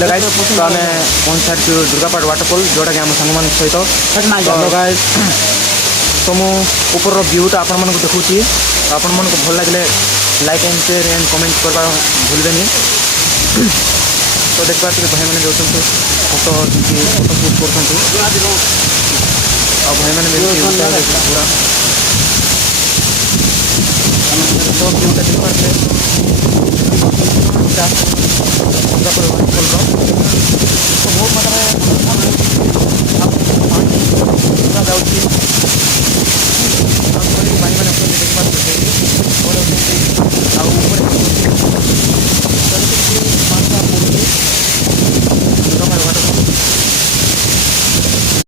hello guys तो आम पहुँच सारी दुर्गापाट वाटरफॉल जोटा कि आम सांग मान सहित तो गाइस तो मु ऊपर व्यूटा आपण मानक देखुची आपण मानक भल लगे like and share and comment करवा भूलबेनि तो देखा भाई मैंने जो फोटो फोटो शूट कर भाई मैंने पूरा तो व्यूटा देख पारे तो बहुत मात्रा जाऊँगी